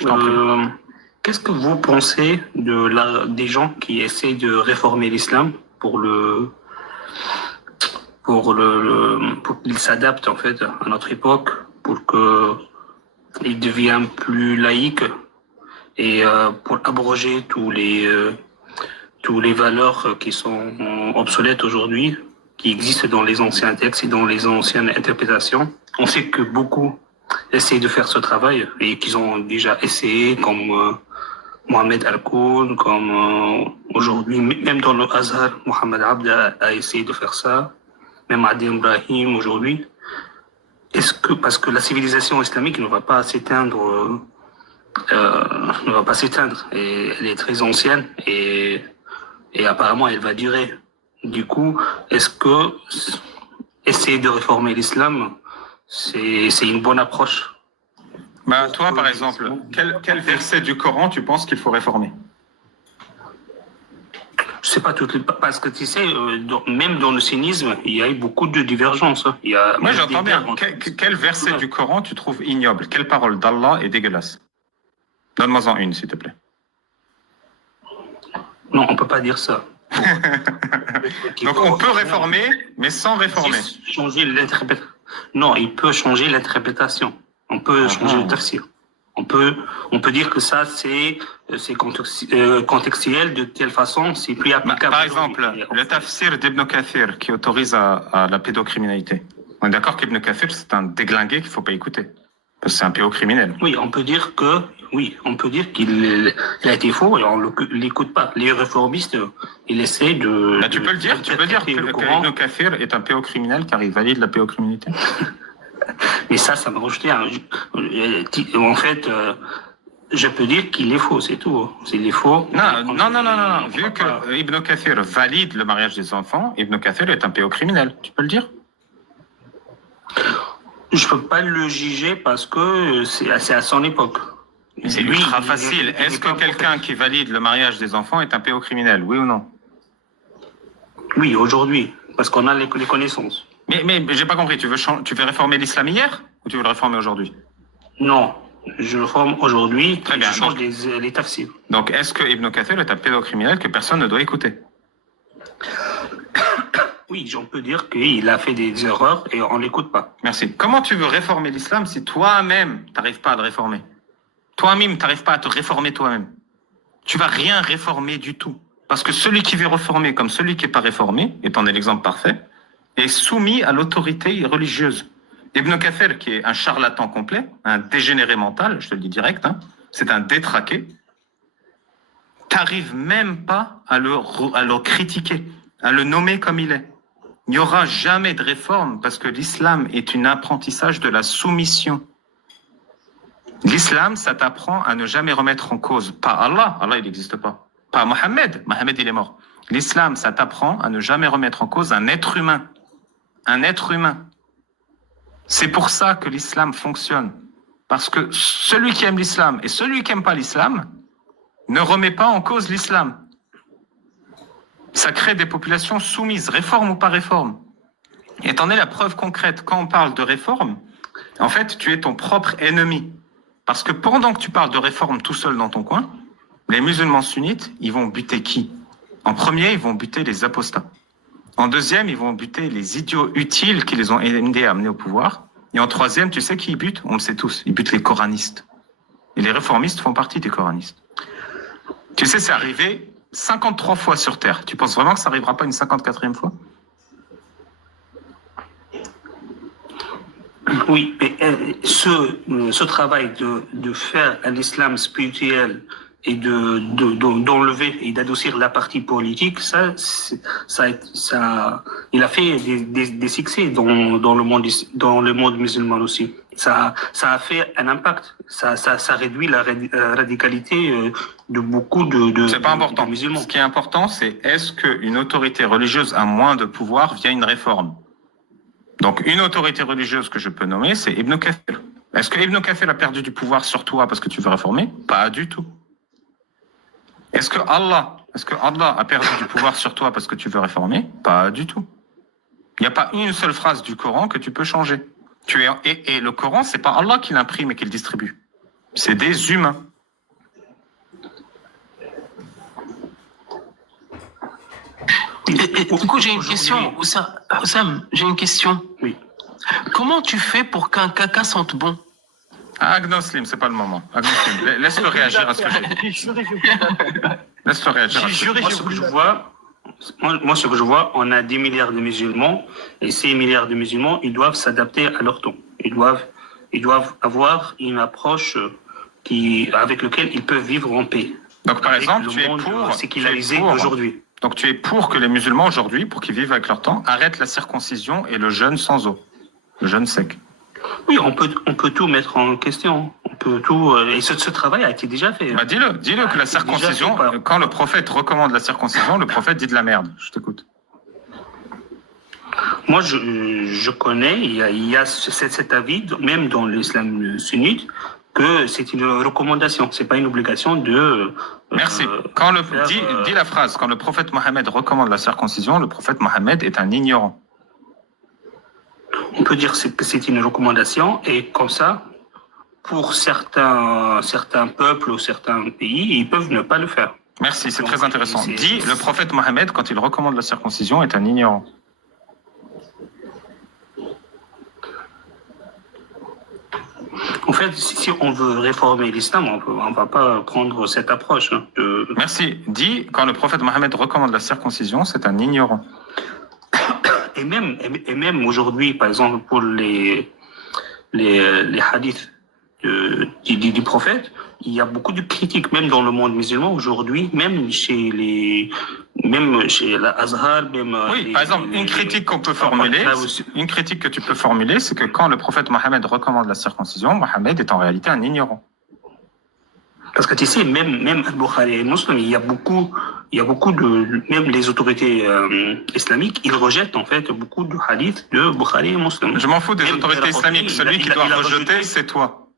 Je t'en prie. Qu'est-ce que vous pensez des gens qui essaient de réformer l'islam pour qu'il s'adapte en fait à notre époque, pour qu'il devienne plus laïque et pour abroger tous les valeurs qui sont obsolètes aujourd'hui, qui existent dans les anciens textes et dans les anciennes interprétations. On sait que beaucoup essaient de faire ce travail et qu'ils ont déjà essayé, comme Mohamed Al-Koun, comme aujourd'hui, même dans le Azhar, Mohamed Abd a essayé de faire ça, même Adi Ibrahim aujourd'hui. Parce que la civilisation islamique ne va pas s'éteindre, et elle est très ancienne et apparemment elle va durer. Du coup, est-ce que essayer de réformer l'islam, c'est une bonne approche? Bah, toi, par exemple, quel verset du Coran tu penses qu'il faut réformer? Je sais pas parce que tu sais, même dans le sunnisme, il y a eu beaucoup de divergences. Moi, j'entends bien. Quel verset du Coran tu trouves ignoble? Quelle parole d'Allah est dégueulasse? Donne-moi-en une, s'il te plaît. Non, on peut pas dire ça. Donc, on peut réformer, mais sans réformer. Changer l'interprétation. Non, il peut changer l'interprétation. On peut changer le tafsir. On peut dire que ça, c'est contextuel, de telle façon, c'est plus applicable. Par exemple, le tafsir d'Ibn Kathir qui autorise à la pédocriminalité. On est d'accord qu'Ibn Kathir, c'est un déglingué qu'il ne faut pas écouter. Parce que c'est un pédocriminel. Oui, on peut dire qu'il a été faux et on ne l'écoute pas. Les réformistes, ils essaient de... Tu peux le dire que Ibn Kathir est un pédocriminel car il valide la pédocriminalité. Mais ça m'a rejeté. En fait, je peux dire qu'il est faux, c'est tout. Il est faux. Non. Vu que Ibn Kathir valide le mariage des enfants, Ibn Kathir est un pédocriminel. Tu peux le dire? Je peux pas le juger parce que c'est à son époque. C'est ultra facile. Est-ce que quelqu'un qui valide le mariage des enfants est un pédocriminel, oui ou non? Oui, aujourd'hui, parce qu'on a les connaissances. Mais j'ai pas compris. Tu veux réformer l'islam hier ou tu veux le réformer aujourd'hui? Non, je le réforme aujourd'hui. Très bien. Je change les tafsirs. Donc, est-ce que Ibn Kathir est un pédocriminel que personne ne doit écouter? Oui, on peut dire qu'il a fait des erreurs et on l'écoute pas. Merci. Comment tu veux réformer l'islam si toi-même t'arrives pas à le réformer? Toi-même, t'arrives pas à te réformer toi-même. Tu vas rien réformer du tout. Parce que celui qui veut réformer comme celui qui n'est pas réformé, et t'en es l'exemple parfait, est soumis à l'autorité religieuse. Ibn Kathir, qui est un charlatan complet, un dégénéré mental, je te le dis direct, c'est un détraqué, t'arrives même pas à le critiquer, à le nommer comme il est. Il n'y aura jamais de réforme parce que l'islam est un apprentissage de la soumission. L'islam, ça t'apprend à ne jamais remettre en cause. Pas Allah, Allah il n'existe pas. Pas Mohammed, Mohammed il est mort. L'islam, ça t'apprend à ne jamais remettre en cause un être humain. Un être humain. C'est pour ça que l'islam fonctionne. Parce que celui qui aime l'islam et celui qui n'aime pas l'islam ne remet pas en cause l'islam. Ça crée des populations soumises, réforme ou pas réforme. Et t'en es la preuve concrète. Quand on parle de réforme, en fait, tu es ton propre ennemi. Parce que pendant que tu parles de réforme tout seul dans ton coin, les musulmans sunnites, ils vont buter qui? En premier, ils vont buter les apostats. En deuxième, ils vont buter les idiots utiles qui les ont aidés à amener au pouvoir. Et en troisième, tu sais qui ils butent? On le sait tous, ils butent les coranistes. Et les réformistes font partie des coranistes. Tu sais, c'est arrivé 53 fois sur Terre. Tu penses vraiment que ça n'arrivera pas une 54e fois? Oui, mais ce travail de faire un islam spirituel et d'enlever et d'adoucir la partie politique, ça, il a fait des succès dans le monde musulman aussi. Ça a fait un impact. Ça réduit la radicalité de beaucoup de C'est pas important. de musulmans. Ce qui est important, c'est est-ce qu'une autorité religieuse a moins de pouvoir via une réforme? Donc, une autorité religieuse que je peux nommer, c'est Ibn Kathir. Est-ce que Ibn Kathir a perdu du pouvoir sur toi parce que tu veux réformer? Pas du tout. Est-ce que Allah a perdu du pouvoir sur toi parce que tu veux réformer? Pas du tout. Il n'y a pas une seule phrase du Coran que tu peux changer. Et le Coran, c'est pas Allah qui l'imprime et qui le distribue. C'est des humains. Du coup, j'ai une question. Oussam, j'ai une question. Oui. Comment tu fais pour qu'un caca sente bon? Agnoslim, c'est pas le moment. Agnoslim, laisse-le réagir à ce que j'ai dit. Laisse-le réagir à ce que Moi, ce que je vois, on a 10 milliards de musulmans, et ces milliards de musulmans, ils doivent s'adapter à leur temps. Ils doivent avoir une approche avec laquelle ils peuvent vivre en paix. Donc, par exemple, tu es pour sécularisé aujourd'hui. Donc, tu es pour que les musulmans aujourd'hui, pour qu'ils vivent avec leur temps, arrêtent la circoncision et le jeûne sans eau, le jeûne sec. Oui, on peut tout mettre en question. On peut tout. Et ce travail a été déjà fait. Bah, dis-le que la circoncision, quand le prophète recommande la circoncision, le prophète dit de la merde. Je t'écoute. Moi, je connais, il y a cet avis, même dans l'islam sunnite, que c'est une recommandation, c'est pas une obligation de. Merci. Dis la phrase. Quand le prophète Mohammed recommande la circoncision, le prophète Mohammed est un ignorant. On peut dire que c'est une recommandation, et comme ça, pour certains peuples ou certains pays, ils peuvent ne pas le faire. Merci, c'est très intéressant. Dis, le prophète Mohammed, quand il recommande la circoncision, est un ignorant. En fait, si on veut réformer l'islam, on ne va pas prendre cette approche. Merci. Dis, quand le prophète Mohammed recommande la circoncision, c'est un ignorant. Et même aujourd'hui, par exemple, pour les hadiths du prophète, il y a beaucoup de critiques, même dans le monde musulman aujourd'hui, même chez l'Azhar, même. Oui, par exemple, une critique que tu peux formuler, c'est que quand le prophète Mohammed recommande la circoncision, Mohammed est en réalité un ignorant. Parce que tu sais, même Al-Bukhari et Muslim, il y a beaucoup même les autorités islamiques, ils rejettent en fait beaucoup de hadiths de Bukhari et Muslim. Je m'en fous des autorités islamiques. Celui qui doit rejeter, c'est toi.